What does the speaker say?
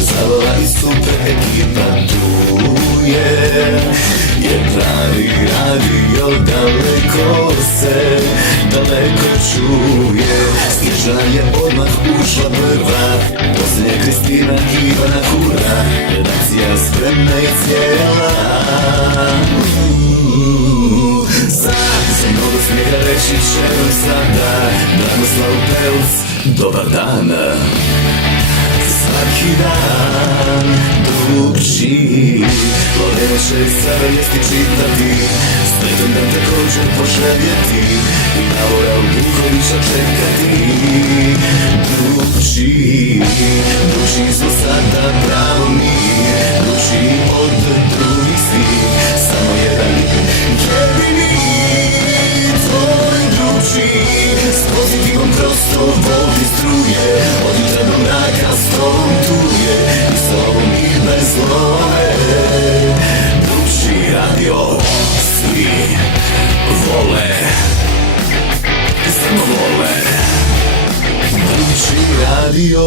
Zavala i super ekipa tu je, jer pravi radio daleko se, daleko čuje. Snježana je odmah ušla prva, posljednja Kristina, Ivana, Hura, redakcija spremna je cijela. Za mnogo smijeha reći će vam sada Dragoslav Pelc, dobar dan. Svaki dan drugčiji, Lorena će sada jesti čitati, Sretan dan također poželjeti i Davora Vukovića čekati. Drugčiji smo sada pravo mi, drugčiji od drugih svih, samo jedan jedini tvoj drugčiji, s pozitivom prosto vodi struje, od jutra do mraka s tobom tu je i s tobom i bez love. Drugčiji radio svi vole, samo vole. Drugčiji radio.